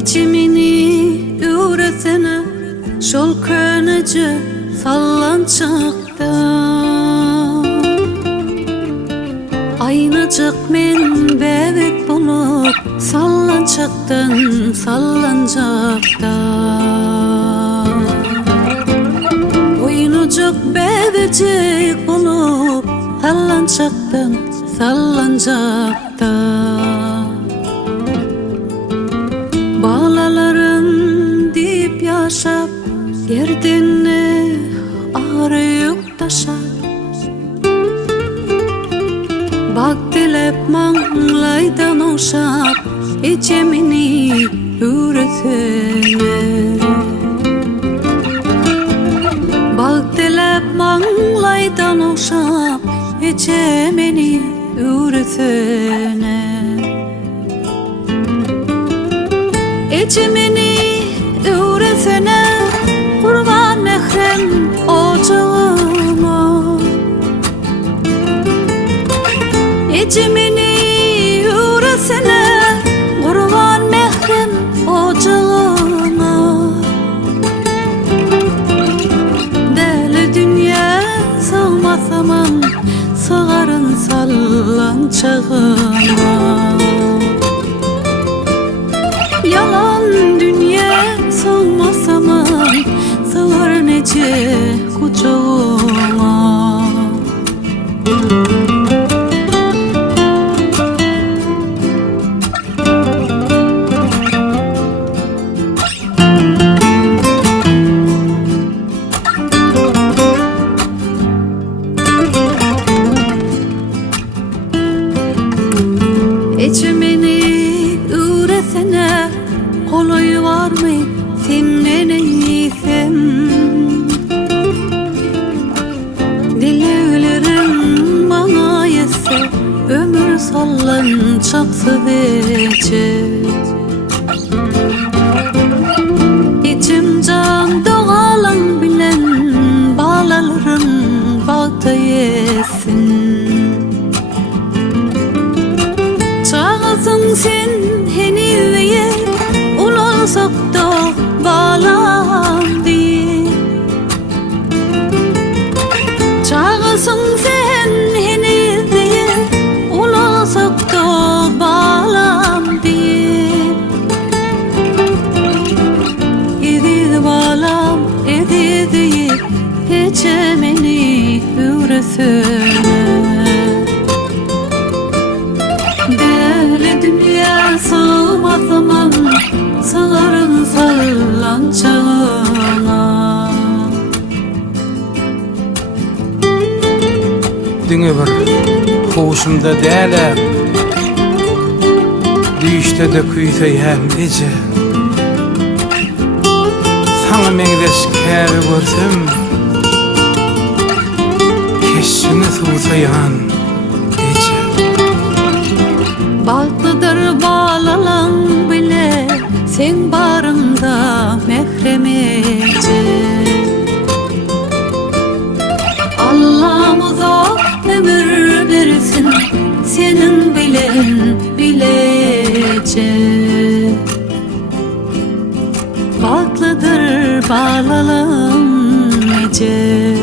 İçimini üretene şol könücü sallançakta Aynacık men bebek bulup sallançaktan sallanacakta Oyunucuk bebecik bulup sallançaktan sallanacakta Bağlalarım deyip yaşap Yerdinne arayıp taşar Bak dilep manglaydan oşap İçimini üretene Bak dilep manglaydan oşap İçimini üretene İçimini üretene kurban mehrem ocağıma İçimini üretene kurban mehrem ocağıma Deli dünya sığmasamam sığarın sallançağıma Yalan dünya sığmasamam sığar nece kucağıma İçimini üretene kolay var mı senden iyisem Dilevlerim bana yetse ömür sallançaksı verecek İçim can doğalan bilen bağlarım bağda yesin Çağızın sen heniveye Ulaşıp da bağlam diye Çağızın sen heniveye Ulaşıp da bağlam diye Edid bağlam edid diye Geçemeni üresene Deli dünya sığmasamam sığarın sallançağına Düňe bir hoşumda däle Düýüşde de küýseýän ece Saňa meňdeş käbi görsem Keşini suwsaýan ece Baltıdır bağlalan bile sen barında mehremece Allah'ımıza ömür versin senin bilen bilece Baltıdır bağlalan ece